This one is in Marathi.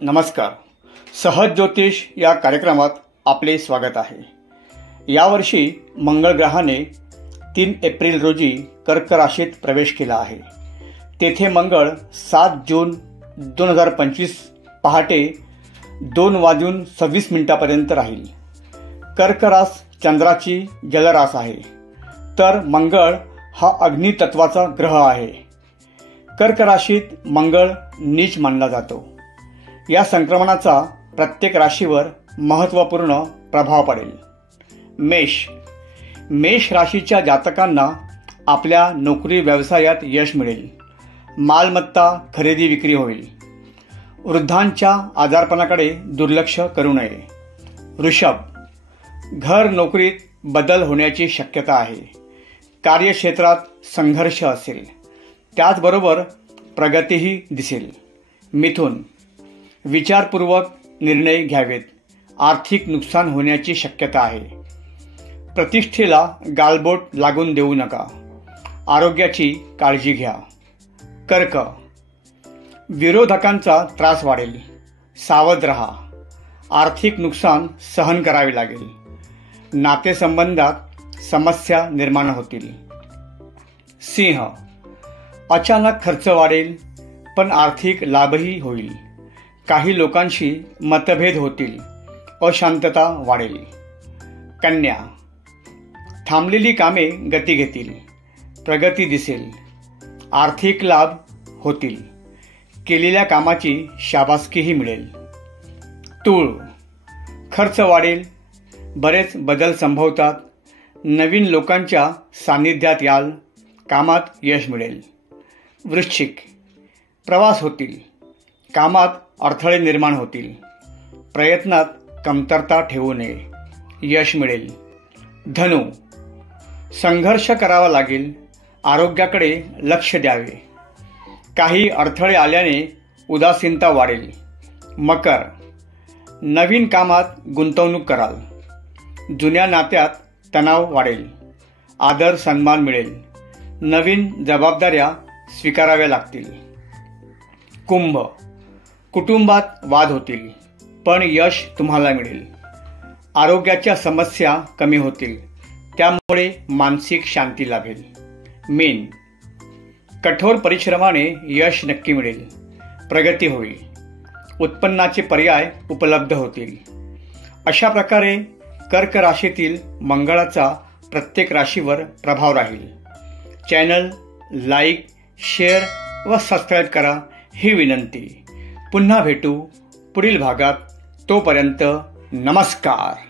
नमस्कार. सहज ज्योतिष या कार्यक्रमात आपले स्वागत आहे. यावर्षी मंगळ ग्रहाने 3 एप्रिल रोजी कर्क राशीत प्रवेश केला आहे. तेथे मंगळ 7 जून 2025 पहाटे 2:26 पर्यंत राहील. कर्क रास चंद्राची जलरास आहे, तर मंगळ हा अग्नी तत्वाचा ग्रह आहे. कर्क राशीत मंगळ नीच मानला जातो. या संक्रमणाचा प्रत्येक राशीवर महत्त्वपूर्ण प्रभाव पडेल. मेष राशीच्या जातकांना आपल्या नोकरी व्यवसायात यश मिळेल. मालमत्ता खरेदी विक्री होईल. वृद्धांच्या आजारपणाकडे दुर्लक्ष करू नये. वृषभ, घर नोकरीत बदल होण्याची शक्यता आहे. कार्यक्षेत्रात संघर्ष असेल, त्याचबरोबर प्रगतीही दिसेल. मिथुन, विचारपूर्वक निर्णय घ्यावेत. आर्थिक नुकसान होण्याची शक्यता आहे. प्रतिष्ठेला गालबोट लागून देऊ नका. आरोग्याची काळजी घ्या. कर्क, विरोधकांचा त्रास वाढेल. सावध रहा. आर्थिक नुकसान सहन करावे लागेल. नातेसंबंधात समस्या निर्माण होतील. सिंह, अचानक खर्च वाढेल, पण आर्थिक लाभही होईल. काही लोकांशी मतभेद होतील. अशांतता वाढेल. कन्या, थांबलेली कामे गती घेतील. प्रगती दिसेल. आर्थिक लाभ होतील. केलेल्या कामाची शाबासकीही मिळेल. तूळ, खर्च वाढेल. बरेच बदल संभवतात. नवीन लोकांच्या सानिध्यात याल. कामात यश मिळेल. वृश्चिक, प्रवास होतील. कामात अडथळे निर्माण होतील. प्रयत्नात कमतरता ठेवू नये. यश मिळेल. धनु, संघर्ष करावा लागेल. आरोग्याकडे लक्ष द्यावे. काही अडथळे आल्याने उदासीनता वाढेल. मकर, नवीन कामात गुंतवणूक कराल. जुन्या नात्यात तणाव वाढेल. आदर सन्मान मिळेल. नवीन जबाबदाऱ्या स्वीकाराव्या लागतील. कुंभ, कुटुंबात वाद होतील, पण यश तुम्हाला मिळेल. आरोग्याच्या समस्या कमी होतील, त्यामुळे मानसिक शांती लाभेल. मीन, कठोर परिश्रमाने यश नक्की मिळेल. प्रगती होईल. उत्पन्नाचे पर्याय उपलब्ध होतील. अशा प्रकारे कर्क राशीतील मंगळाचा प्रत्येक राशीवर प्रभाव राहील. चॅनल लाईक, शेअर व सबस्क्राईब करा ही विनंती. पुन्हा भेटू पुढील भागात. तोपर्यंत नमस्कार.